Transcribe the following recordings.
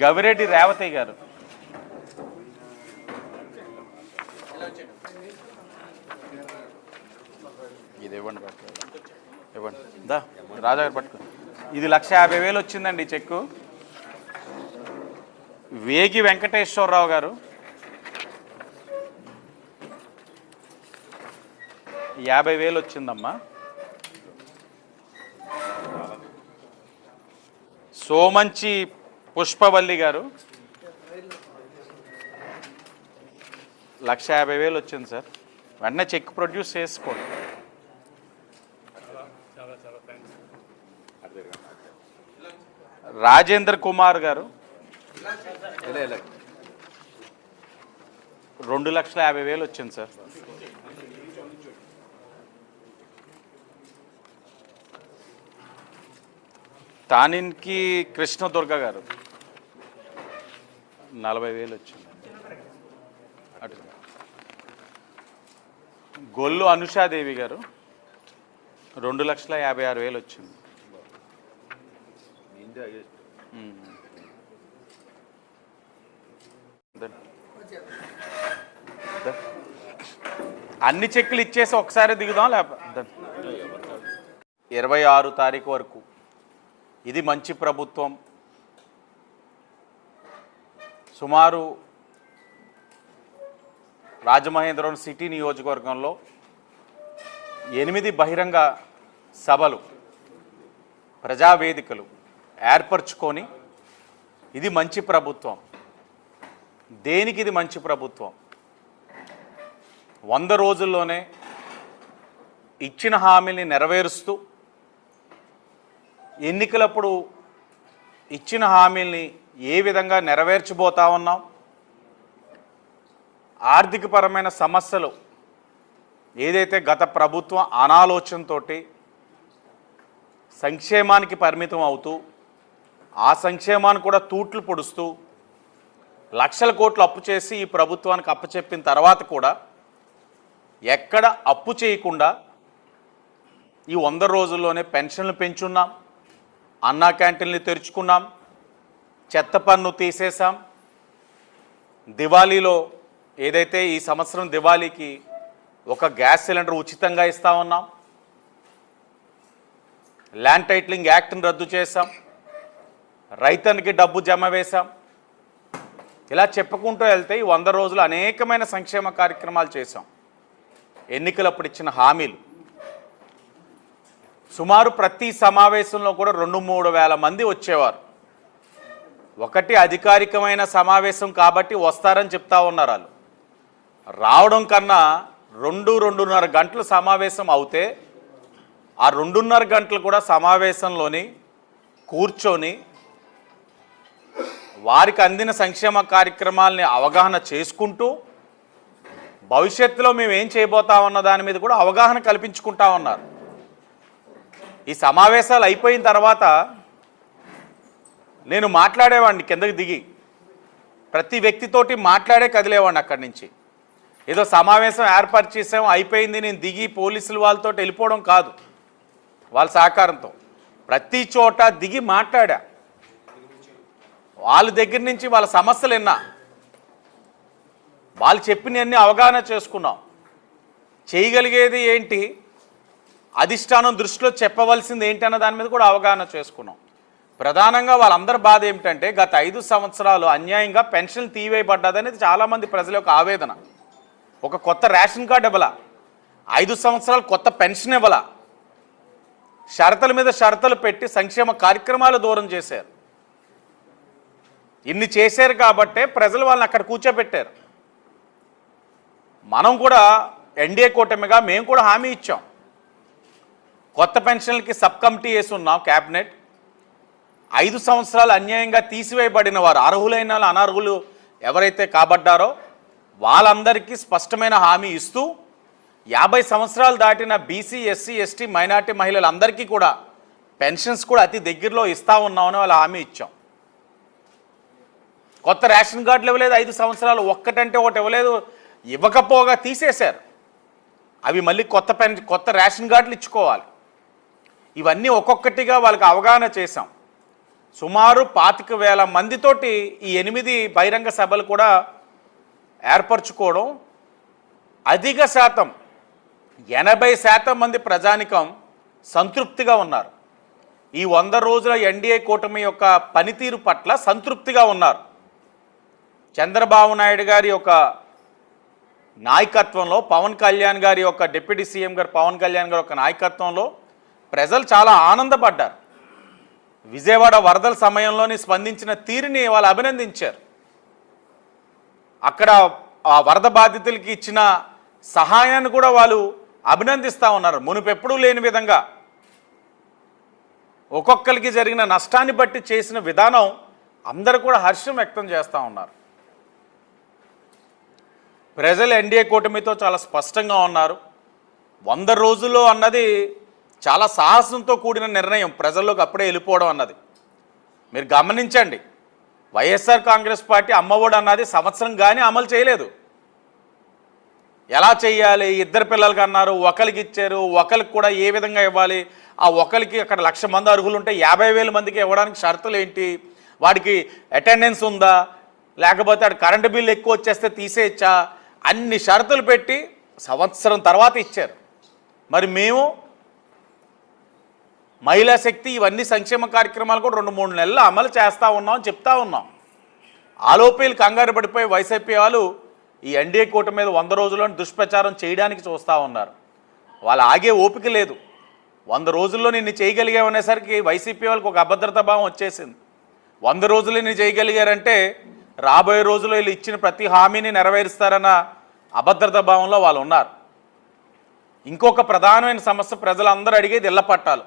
గవిరెడ్డి రేవతి గారు, ఇది ఇవ్వండి, ఇవ్వండి దా రాజా గారు పట్టుకో. ఇది 1,50,000 వచ్చిందండి చెక్కు. వేగి వెంకటేశ్వరరావు గారు 50,000 వచ్చిందమ్మా. సోమంచి పుష్పవల్లి గారు 1,50,000 వచ్చింది సార్. వెంటనే చెక్ ప్రొడ్యూస్ చేసుకోండి. రాజేంద్ర కుమార్ గారు 2,50,000 వచ్చింది సార్. తానిన్కి కృష్ణదుర్గ గారు 40,000 వచ్చింది. అటు గొల్లు అనుషాదేవి గారు 2,56,000 వచ్చింది. అన్ని చెక్కులు ఇచ్చేసి ఒకసారి దిగుదాం. లేకపోతే 26 తారీఖు వరకు ఇది మంచి ప్రభుత్వం. సుమారు రాజమహేంద్రవరం సిటీ నియోజకవర్గంలో 8 బహిరంగ సభలు, ప్రజావేదికలు ఏర్పరచుకొని ఇది మంచి ప్రభుత్వం. దేనికి ఇది మంచి ప్రభుత్వం? 100 రోజుల్లోనే ఇచ్చిన హామీని నెరవేరుస్తూ, ఎన్నికలప్పుడు ఇచ్చిన హామీల్ని ఏ విధంగా నెరవేర్చబోతా ఉన్నాం, ఆర్థికపరమైన సమస్యలు ఏదైతే గత ప్రభుత్వం అనాలోచనతో సంక్షేమానికి పరిమితం అవుతూ, ఆ సంక్షేమాన్ని కూడా తూట్లు పొడుస్తూ లక్షల కోట్లు అప్పు చేసి ఈ ప్రభుత్వానికి అప్పచెప్పిన తర్వాత కూడా ఎక్కడ అప్పు చేయకుండా ఈ 100 రోజుల్లోనే పెన్షన్లు పెంచున్నాం, అన్నా క్యాంటీన్లు తెరుచుకున్నాం, చెత్త పన్ను తీసేసాం, దివాళీలో ఏదైతే ఈ సంవత్సరం దివాళీకి ఒక గ్యాస్ సిలిండర్ ఉచితంగా ఇస్తా ఉన్నాం, ల్యాండ్ టైటిలింగ్ యాక్ట్ని రద్దు చేశాం, రైతన్నికి డబ్బు జమ వేశాం. ఇలా చెప్పుకుంటూ వెళ్తే ఈ 100 రోజులు అనేకమైన సంక్షేమ కార్యక్రమాలు చేశాం. ఎన్నికలప్పుడు ఇచ్చిన హామీలు సుమారు ప్రతి సమావేశంలో కూడా 2-3 వేల మంది వచ్చేవారు. ఒకటి అధికారికమైన సమావేశం కాబట్టి వస్తారని చెప్తా ఉన్నారు. వాళ్ళు రావడం కన్నా 2-2.5 గంటలు సమావేశం అవుతే ఆ 2.5 గంటలు కూడా సమావేశంలోని కూర్చొని వారికి అందిన సంక్షేమ కార్యక్రమాలని అవగాహన చేసుకుంటూ భవిష్యత్తులో మేము ఏం చేయబోతామన్న దాని మీద కూడా అవగాహన కల్పించుకుంటా ఉన్నారు. ఈ సమావేశాలు అయిపోయిన తర్వాత నేను మాట్లాడేవాడిని, కిందకి దిగి ప్రతి వ్యక్తితోటి మాట్లాడే కదిలేవాడిని. అక్కడి నుంచి ఏదో సమావేశం ఏర్పాటు చేసాం అయిపోయింది నేను దిగి పోలీసులు వాళ్ళతో వెళ్ళిపోవడం కాదు, వాళ్ళ సహకారంతో ప్రతి చోట దిగి మాట్లాడా. వాళ్ళ దగ్గర నుంచి వాళ్ళ సమస్యలు విన్నా, వాళ్ళు చెప్పినవన్నీ అవగాహన చేసుకున్నాం. చేయగలిగేది ఏంటి, అధిష్టానం దృష్టిలో చెప్పవలసింది ఏంటి అన్న దాని మీద కూడా అవగాహన చేసుకున్నాం. ప్రధానంగా వాళ్ళందరి బాధ ఏమిటంటే గత 5 సంవత్సరాలు అన్యాయంగా పెన్షన్ తీవేయబడ్డదనేది చాలామంది ప్రజల యొక్క ఆవేదన. ఒక కొత్త రేషన్ కార్డు ఇవ్వాల, 5 సంవత్సరాలు కొత్త పెన్షన్ ఇవ్వాల, షరతుల మీద షరతులు పెట్టి సంక్షేమ కార్యక్రమాలు దూరం చేశారు. ఇన్ని చేశారు కాబట్టే ప్రజలు వాళ్ళని అక్కడ కూర్చోబెట్టారు. మనం కూడా ఎన్డీఏ కూటమిగా మేము కూడా హామీ ఇచ్చాం. కొత్త పెన్షన్లకి సబ్ కమిటీ వేసి ఉన్నాం క్యాబినెట్. 5 సంవత్సరాలు అన్యాయంగా తీసివేయబడిన వారు, అర్హులైన అనర్హులు ఎవరైతే కాబడ్డారో వాళ్ళందరికీ స్పష్టమైన హామీ ఇస్తూ 50 సంవత్సరాలు దాటిన బీసీ ఎస్సీ ఎస్టీ మైనార్టీ మహిళలందరికీ కూడా పెన్షన్స్ కూడా అతి దగ్గరలో ఇస్తా ఉన్నామని వాళ్ళు హామీ ఇచ్చాం. కొత్త రేషన్ కార్డులు ఇవ్వలేదు 5 సంవత్సరాలు, ఒక్కటంటే ఒకటి ఇవ్వలేదు. ఇవ్వకపోగా తీసేశారు. అవి మళ్ళీ కొత్త రేషన్ కార్డులు ఇచ్చుకోవాలి. ఇవన్నీ ఒక్కొక్కటిగా వాళ్ళకి అవగాహన చేశాం. సుమారు 25,000 మందితోటి ఈ 8 బహిరంగ సభలు కూడా ఏర్పరచుకోవడం. అధిక శాతం 80% మంది ప్రజానికం సంతృప్తిగా ఉన్నారు. ఈ 100 రోజుల ఎన్డీఏ కూటమి యొక్క పనితీరు పట్ల సంతృప్తిగా ఉన్నారు. చంద్రబాబు నాయుడు గారి యొక్క నాయకత్వంలో, పవన్ కళ్యాణ్ గారి యొక్క డిప్యూటీ సీఎం గారు పవన్ కళ్యాణ్ గారి యొక్క నాయకత్వంలో ప్రజలు చాలా ఆనందపడ్డారు. విజయవాడ వరదల సమయంలోని స్పందించిన తీరుని వాళ్ళు అభినందించారు. అక్కడ ఆ వరద బాధితులకి ఇచ్చిన సహాయాన్ని కూడా వాళ్ళు అభినందిస్తూ ఉన్నారు. మునుపెప్పుడూ లేని విధంగా ఒక్కొక్కరికి జరిగిన నష్టాన్ని బట్టి చేసిన విధానం అందరూ కూడా హర్షం వ్యక్తం చేస్తూ ఉన్నారు. ప్రజలు ఎన్డీఏ కూటమితో చాలా స్పష్టంగా ఉన్నారు. 100 రోజుల్లో అన్నది చాలా సాహసంతో కూడిన నిర్ణయం, ప్రజల్లోకి అప్పుడే వెళ్ళిపోవడం అన్నది. మీరు గమనించండి, వైఎస్ఆర్ కాంగ్రెస్ పార్టీ అమ్మఒడి అన్నది సంవత్సరం కానీ అమలు చేయలేదు. ఎలా చేయాలి, 2 పిల్లలకి అన్నారు, ఒకరికి ఇచ్చారు, ఒకరికి కూడా ఏ విధంగా ఇవ్వాలి, ఆ ఒకరికి అక్కడ 1,00,000 మంది అర్హులు ఉంటే 50,000 మందికి ఇవ్వడానికి షరతులు ఏంటి, వాడికి అటెండెన్స్ ఉందా, లేకపోతే అక్కడ కరెంటు బిల్లు ఎక్కువ వచ్చేస్తే తీసేయచ్చా, అన్ని షరతులు పెట్టి సంవత్సరం తర్వాత ఇచ్చారు. మరి మేము మహిళా శక్తి ఇవన్నీ సంక్షేమ కార్యక్రమాలు కూడా 2-3 నెలలు అమలు చేస్తూ ఉన్నామని చెప్తా ఉన్నాం. ఆలోపీలు కంగారు పడిపోయి వైసీపీ వాళ్ళు ఈ ఎన్డీఏ కూటమి మీద 100 రోజుల్లోని దుష్ప్రచారం చేయడానికి చూస్తూ ఉన్నారు. వాళ్ళు ఆగే ఓపిక లేదు. 100 రోజుల్లో నిన్ను చేయగలిగామనేసరికి వైసీపీ వాళ్ళకి ఒక అభద్రతా భావం వచ్చేసింది. 100 రోజులు నిన్ను చేయగలిగారంటే రాబోయే రోజుల్లో వీళ్ళు ఇచ్చిన ప్రతి హామీని నెరవేరుస్తారన్న అభద్రతా భావంలో వాళ్ళు ఉన్నారు. ఇంకొక ప్రధానమైన సమస్య ప్రజలందరూ అడిగేది ఇళ్ల పట్టాలు.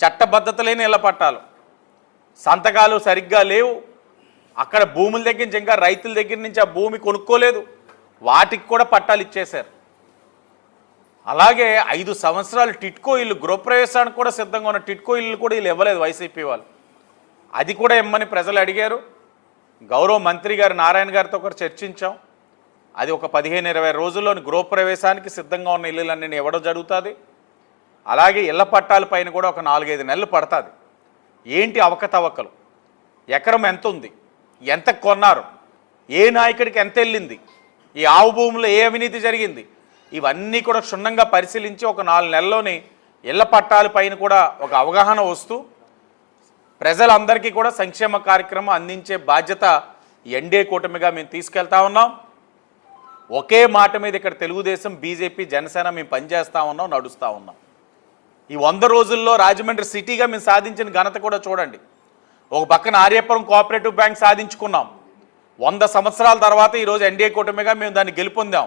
చట్టబద్ధత లేని ఇళ్ల పట్టాలు, సంతకాలు సరిగ్గా లేవు. అక్కడ భూముల దగ్గర నుంచి ఇంకా రైతుల దగ్గర నుంచి ఆ భూమి కొనుక్కోలేదు, వాటికి కూడా పట్టాలు ఇచ్చేశారు. అలాగే 5 సంవత్సరాలు టిట్కో ఇల్లు, గృహప్రవేశానికి కూడా సిద్ధంగా ఉన్న టిట్కో ఇల్లు కూడా వీళ్ళు ఇవ్వలేదు వైసీపీ వాళ్ళు. అది కూడా ఇమ్మని ప్రజలు అడిగారు. గౌరవ మంత్రి గారు నారాయణ గారితో కూడా చర్చించాం. అది ఒక 15-20 రోజుల్లోని గృహప్రవేశానికి సిద్ధంగా ఉన్న ఇల్లులన్నీ ఇవ్వడం జరుగుతుంది. అలాగే ఇళ్ల పట్టాల పైన కూడా ఒక 4-5 నెలలు పడుతుంది. ఏంటి అవకతవకలు, ఎకరం ఎంత ఉంది, ఎంత కొన్నారు, ఏ నాయకుడికి ఎంత వెళ్ళింది, ఈ ఆవు భూములో ఏ అవినీతి జరిగింది, ఇవన్నీ కూడా క్షుణ్ణంగా పరిశీలించి ఒక 4 నెలల్లోని ఇళ్ల పట్టాల పైన కూడా ఒక అవగాహన వస్తూ ప్రజలందరికీ కూడా సంక్షేమ కార్యక్రమం అందించే బాధ్యత ఎన్డీఏ కూటమిగా మేము తీసుకెళ్తా ఉన్నాం. ఒకే మాట మీద ఇక్కడ తెలుగుదేశం, బీజేపీ, జనసేన మేము పనిచేస్తూ ఉన్నాం, నడుస్తూ ఉన్నాం. ఈ 100 రోజుల్లో రాజమండ్రి సిటీగా మేము సాధించిన ఘనత కూడా చూడండి. ఒక పక్కన ఆర్యపురం కోఆపరేటివ్ బ్యాంక్ సాధించుకున్నాం. 100 సంవత్సరాల తర్వాత ఈరోజు ఎన్డీఏ కూటమిగా మేము దాన్ని గెలుపొందాం.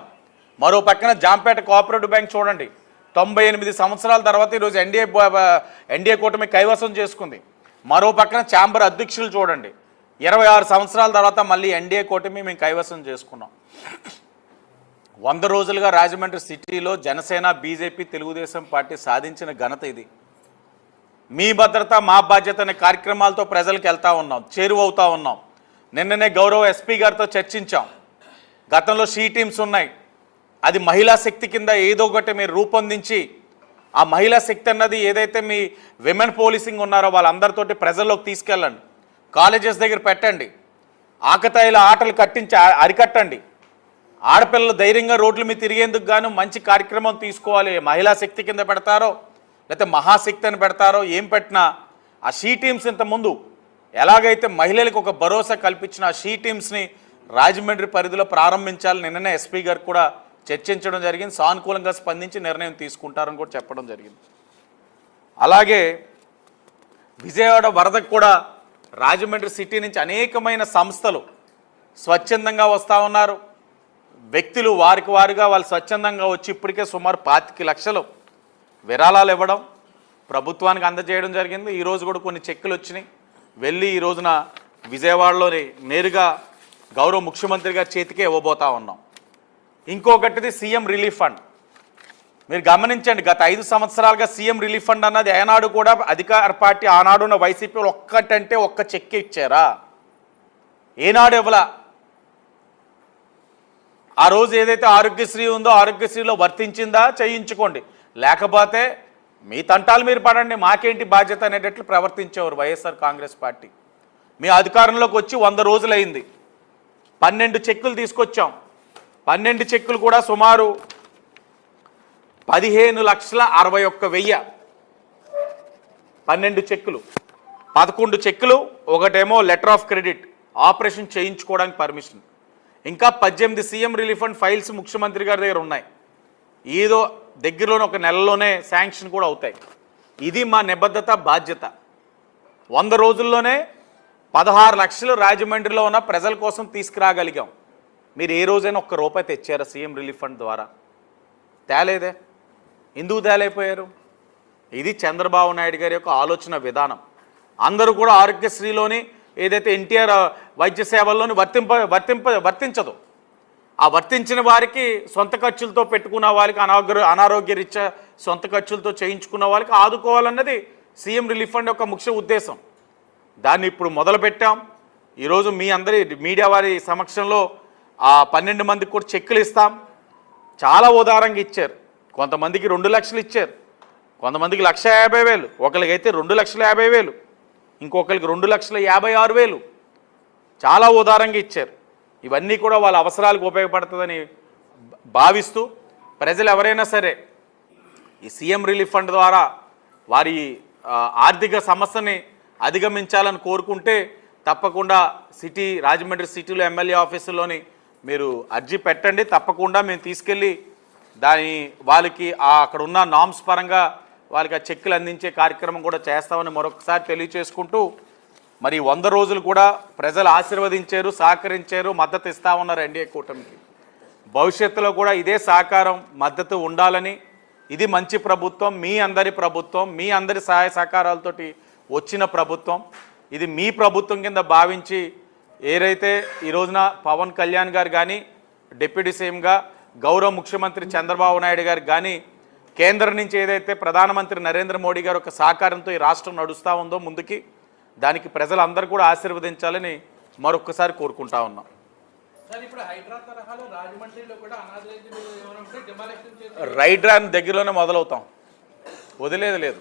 మరో పక్కన జాంపేట కోఆపరేటివ్ బ్యాంక్ చూడండి, 98 సంవత్సరాల తర్వాత ఈరోజు ఎన్డీఏ కూటమి కైవసం చేసుకుంది. మరో పక్కన ఛాంబర్ అధ్యక్షులు చూడండి, 26 సంవత్సరాల తర్వాత మళ్ళీ ఎన్డీఏ కూటమి మేము కైవసం చేసుకున్నాం. 100 రోజులుగా రాజమండ్రి సిటీలో జనసేన, బీజేపీ, తెలుగుదేశం పార్టీ సాధించిన ఘనత ఇది. మీ భద్రత మా బాధ్యత అనే కార్యక్రమాలతో ప్రజలకు వెళ్తూ ఉన్నాం, చేరువవుతూ ఉన్నాం. నిన్ననే గౌరవ ఎస్పీ గారితో చర్చించాం. గతంలో షీ టీమ్స్ ఉన్నాయి, అది మహిళా శక్తి కింద ఏదో ఒకటి మీరు రూపొందించి ఆ మహిళా శక్తి అన్నది ఏదైతే మీ విమెన్ పోలీసింగ్ ఉన్నారో వాళ్ళందరితోటి ప్రజల్లోకి తీసుకెళ్ళండి, కాలేజెస్ దగ్గర పెట్టండి, ఆకతాయిల ఆటలు అరికట్టండి. ఆడపిల్లలు ధైర్యంగా రోడ్ల మీద తిరిగేందుకు గాను మంచి కార్యక్రమం తీసుకోవాలి. మహిళా శక్తి కింద పెడతారో లేకపోతే మహాశక్తి అని పెడతారో ఏం పెట్టినా ఆ షీ టీమ్స్ ఇంతకుముందు ఎలాగైతే మహిళలకు ఒక భరోసా కల్పించిన ఆ షీ టీమ్స్ని రాజమండ్రి పరిధిలో ప్రారంభించాలి. నిన్ననే ఎస్పీ గారు కూడా చర్చించడం జరిగింది. సానుకూలంగా స్పందించి నిర్ణయం తీసుకుంటారని కూడా చెప్పడం జరిగింది. అలాగే విజయవాడ వరదకు కూడా రాజమండ్రి సిటీ నుంచి అనేకమైన సంస్థలు స్వచ్ఛందంగా వస్తూ ఉన్నారు. వ్యక్తులు వారికి వారుగా వాళ్ళు స్వచ్ఛందంగా వచ్చి ఇప్పటికే సుమారు 25 లక్షలు విరాళాలు ఇవ్వడం ప్రభుత్వానికి అందజేయడం జరిగింది. ఈరోజు కూడా కొన్ని చెక్కులు వచ్చినాయి. వెళ్ళి ఈ రోజున విజయవాడలోని నేరుగా గౌరవ ముఖ్యమంత్రి గారి చేతికే ఇవ్వబోతా ఉన్నాం. ఇంకొకటిది సీఎం రిలీఫ్ ఫండ్. మీరు గమనించండి, గత 5 సంవత్సరాలుగా సీఎం రిలీఫ్ ఫండ్ అన్నది ఏనాడు కూడా అధికార పార్టీ ఆనాడున్న వైసీపీ ఒక్కటంటే ఒక్క చెక్ ఇచ్చారా? ఏనాడు ఇవ్వలా. ఆ రోజు ఏదైతే ఆరోగ్యశ్రీ ఉందో ఆరోగ్యశ్రీలో వర్తించిందా, చేయించుకోండి, లేకపోతే మీ తంటాలు మీరు పడండి, మాకేంటి బాధ్యత అనేటట్లు ప్రవర్తించేవారు వైఎస్ఆర్ కాంగ్రెస్ పార్టీ. మీ అధికారంలోకి వచ్చి 100 రోజులైంది. 12 చెక్కులు తీసుకొచ్చాం. 12 చెక్కులు కూడా సుమారు 15,61,000. 12 చెక్కులు, 11 చెక్కులు, ఒకటేమో లెటర్ ఆఫ్ క్రెడిట్, ఆపరేషన్ చేయించుకోవడానికి పర్మిషన్. ఇంకా 18 సీఎం రిలీఫ్ ఫండ్ ఫైల్స్ ముఖ్యమంత్రి గారి దగ్గర ఉన్నాయి. ఏదో దగ్గరలోనే ఒక నెలలోనే శాంక్షన్ కూడా అవుతాయి. ఇది మా నిబద్ధత, బాధ్యత. 100 రోజుల్లోనే 16 లక్షలు రాజమండ్రిలో ఉన్న ప్రజల కోసం తీసుకురాగలిగాం. మీరు ఏ రోజైనా ఒక్క రూపాయి తెచ్చారా సీఎం రిలీఫ్ ఫండ్ ద్వారా? తేలేదే. ఎందుకు తేలైపోయారు? ఇది చంద్రబాబు నాయుడు గారి యొక్క ఆలోచన విధానం. అందరూ కూడా ఆరోగ్యశ్రీలోని ఏదైతే ఎన్టీఆర్ వైద్య సేవల్లోని వర్తించదు. ఆ వర్తించిన వారికి సొంత ఖర్చులతో పెట్టుకున్న వాళ్ళకి అనారోగ్య రీత్యా సొంత ఖర్చులతో చేయించుకున్న వాళ్ళకి ఆదుకోవాలన్నది సీఎం రిలీఫ్ ఫండ్ యొక్క ముఖ్య ఉద్దేశం. దాన్ని ఇప్పుడు మొదలుపెట్టాం. ఈరోజు మీ అందరి మీడియా వారి సమక్షంలో ఆ 12 మందికి కూడా చెక్కులు ఇస్తాం. చాలా ఉదారంగా ఇచ్చారు. కొంతమందికి 2 లక్షలు ఇచ్చారు, కొంతమందికి 1,50,000, ఒకరికైతే 2,50,000, ఇంకొకరికి 2,56,000. చాలా ఉదారంగా ఇచ్చారు. ఇవన్నీ కూడా వాళ్ళ అవసరాలకు ఉపయోగపడుతుందని భావిస్తూ ప్రజలు ఎవరైనా సరే ఈ సీఎం రిలీఫ్ ఫండ్ ద్వారా వారి ఆర్థిక సమస్యని అధిగమించాలని కోరుకుంటే తప్పకుండా రాజమండ్రి సిటీలో ఎమ్మెల్యే ఆఫీసులోని మీరు అర్జీ పెట్టండి. తప్పకుండా మేము తీసుకెళ్ళి వాళ్ళకి అక్కడ ఉన్న నామ్స్ పరంగా వాళ్ళకి ఆ చెక్కులు అందించే కార్యక్రమం కూడా చేస్తామని మరొకసారి తెలియచేసుకుంటూ, మరి 100 రోజులు కూడా ప్రజలు ఆశీర్వదించారు, సహకరించారు, మద్దతు ఇస్తా ఉన్నారు ఎన్డీఏ కూటమికి. భవిష్యత్తులో కూడా ఇదే సహకారం, మద్దతు ఉండాలని, ఇది మంచి ప్రభుత్వం, మీ అందరి ప్రభుత్వం, మీ అందరి సహాయ సహకారాలతోటి వచ్చిన ప్రభుత్వం, ఇది మీ ప్రభుత్వం కింద భావించి ఏదైతే ఈ రోజున పవన్ కళ్యాణ్ గారు కానీ, డిప్యూటీ సీఎంగా గౌరవ ముఖ్యమంత్రి చంద్రబాబు నాయుడు గారు కానీ, కేంద్రం నుంచి ఏదైతే ప్రధానమంత్రి నరేంద్ర మోడీ గారు ఒక సహకారంతో ఈ రాష్ట్రం నడుస్తూ ఉందో ముందుకి, దానికి ప్రజలందరూ కూడా ఆశీర్వదించాలని మరొకసారి కోరుకుంటా ఉన్నాం. రైడ్రా దగ్గరలోనే మొదలవుతాం, వదిలేదు లేదు.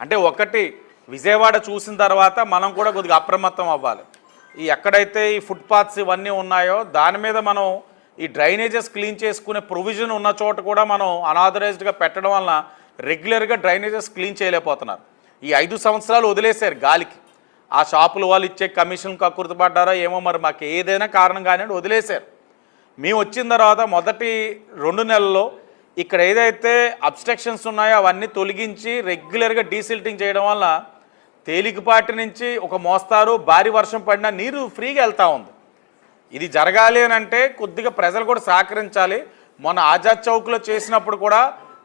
అంటే ఒకటి విజయవాడ చూసిన తర్వాత మనం కూడా కొద్దిగా అప్రమత్తం అవ్వాలి. ఎక్కడైతే ఈ ఫుట్పాత్స్ ఇవన్నీ ఉన్నాయో దాని మీద మనం ఈ డ్రైనేజెస్ క్లీన్ చేసుకునే ప్రొవిజన్ ఉన్న చోట కూడా మనం అనాథరైజ్డ్గా పెట్టడం వలన రెగ్యులర్గా డ్రైనేజెస్ క్లీన్ చేయలేకపోతున్నారు. ఈ 5 సంవత్సరాలు వదిలేశారు గాలికి. ఆ షాపుల వాళ్ళు ఇచ్చే కమిషన్ కక్కుర్తిపడ్డారో ఏమో, మరి మాకు ఏదైనా కారణం కానీ వదిలేశారు. మేము వచ్చిన తర్వాత మొదటి 2 నెలల్లో ఇక్కడ ఏదైతే అబ్స్ట్రక్షన్స్ ఉన్నాయో అవన్నీ తొలగించి రెగ్యులర్గా డీసిల్టింగ్ చేయడం వల్ల తేలికపాటి నుంచి ఒక మోస్తారు భారీ వర్షం పడినా నీరు ఫ్రీగా వెళ్తూ ఉంది. ఇది జరగాలి అని అంటే కొద్దిగా ప్రజలు కూడా సహకరించాలి. మొన్న ఆజాద్ చౌక్లో చేసినప్పుడు కూడా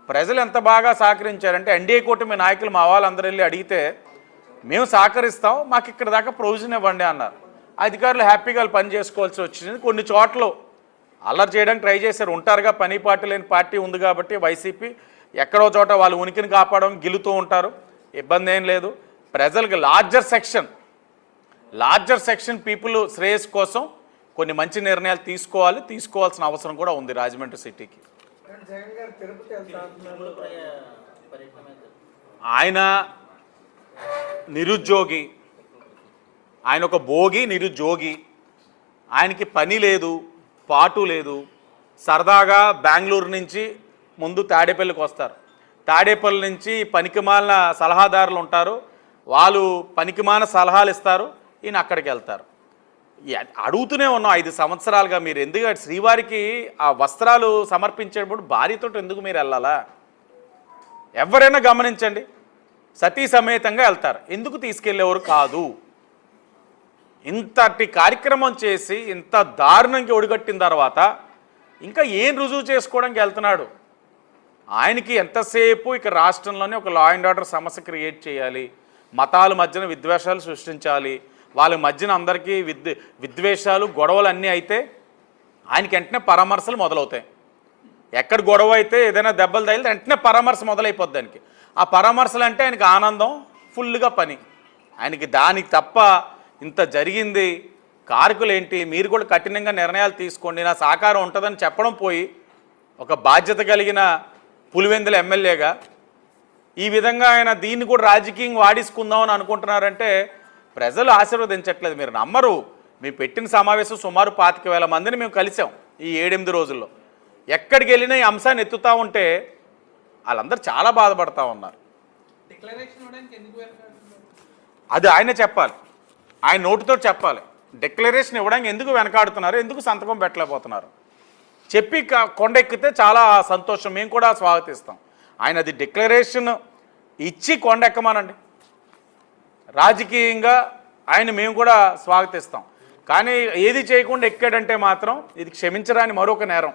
ప్రజలు ఎంత బాగా సహకరించారంటే ఎన్డీఏ కూటమి నాయకులు మా వాళ్ళందరూ వెళ్ళి అడిగితే మేము సహకరిస్తాం, మాకు ఇక్కడ దాకా ప్రొవిజన్ ఇవ్వండి అన్నారు. అధికారులు హ్యాపీగా పని చేసుకోవాల్సి వచ్చింది. కొన్ని చోట్ల అల్లరి చేయడానికి ట్రై చేశారు. ఉంటారుగా, పని పార్టీ లేని పార్టీ ఉంది కాబట్టి వైసీపీ ఎక్కడో చోట వాళ్ళ ఉనికిని కాపాడడం గిలుతూ ఉంటారు, ఇబ్బంది ఏం లేదు. ప్రజలకు లార్జర్ సెక్షన్ పీపుల్ శ్రేయస్ కోసం కొన్ని మంచి నిర్ణయాలు తీసుకోవాల్సిన అవసరం కూడా ఉంది రాజమండ్రి సిటీకి. ఆయన నిరుద్యోగి, ఆయన ఒక భోగి నిరుద్యోగి, ఆయనకి పని లేదు, పాటు లేదు. సరదాగా బెంగళూరు నుంచి ముందు తాడేపల్లికి వస్తారు. తాడేపల్లి నుంచి పనికిమాలిన సలహాదారులు ఉంటారు, వాళ్ళు పనికిమాలిన సలహాలు ఇస్తారు, ఈయన అక్కడికి వెళ్తారు. అడుగుతూనే ఉన్నాం 5 సంవత్సరాలుగా, మీరు ఎందుకు శ్రీవారికి ఆ వస్త్రాలు సమర్పించేటప్పుడు భార్యతో ఎందుకు మీరు వెళ్ళాలా? ఎవరైనా గమనించండి, సతీ సమేతంగా వెళ్తారు, ఎందుకు తీసుకెళ్ళేవారు కాదు. ఇంతటి కార్యక్రమం చేసి ఇంత దారుణంగా ఒడిగట్టిన తర్వాత ఇంకా ఏం రుజువు చేసుకోవడానికి వెళ్తున్నాడు? ఆయనకి ఎంతసేపు ఇక్కడ రాష్ట్రంలోనే ఒక లా అండ్ ఆర్డర్ సమస్య క్రియేట్ చేయాలి, మతాల మధ్యన విద్వేషాలు సృష్టించాలి, వాళ్ళ మధ్యన అందరికీ విద్వేషాలు గొడవలు అన్నీ అయితే ఆయనకి వెంటనే పరామర్శలు మొదలవుతాయి. ఎక్కడ గొడవ అయితే ఏదైనా దెబ్బలు తగిలితే వెంటనే పరామర్శ మొదలైపోద్ది దానికి. ఆ పరామర్శలు అంటే ఆయనకి ఆనందం, ఫుల్గా పని. ఆయనకి దానికి తప్ప ఇంత జరిగింది, కారకులు ఏంటి, మీరు కూడా కఠినంగా నిర్ణయాలు తీసుకోండి, నా సహకారం ఉంటుందని చెప్పడం పోయి ఒక బాధ్యత కలిగిన పులివెందుల ఎమ్మెల్యేగా ఈ విధంగా ఆయన దీన్ని కూడా రాజకీయంగా వాడేసుకుందామని అనుకుంటున్నారంటే ప్రజలు ఆశీర్వదించట్లేదు. మీరు నమ్మరు. మేము పెట్టిన సమావేశం సుమారు 25,000 మందిని మేము కలిసాం ఈ 7-8 రోజుల్లో. ఎక్కడికి వెళ్ళినా ఈ అంశాన్ని ఎత్తుతూ ఉంటే వాళ్ళందరూ చాలా బాధపడతా ఉన్నారు. అది ఆయనే చెప్పాలి, ఆయన నోటితో చెప్పాలి. డిక్లరేషన్ ఇవ్వడానికి ఎందుకు వెనకాడుతున్నారు, ఎందుకు సంతకం పెట్టలేకపోతున్నారు చెప్పి కొండెక్కితే చాలా సంతోషం, మేము కూడా స్వాగతిస్తాం. ఆయన అది డిక్లరేషన్ ఇచ్చి కొండెక్కమానండి, రాజకీయంగా ఆయన మేము కూడా స్వాగతిస్తాం. కానీ ఏది చేయకుండా ఎక్కాడంటే మాత్రం ఇది క్షమించరాని మరొక నేరం.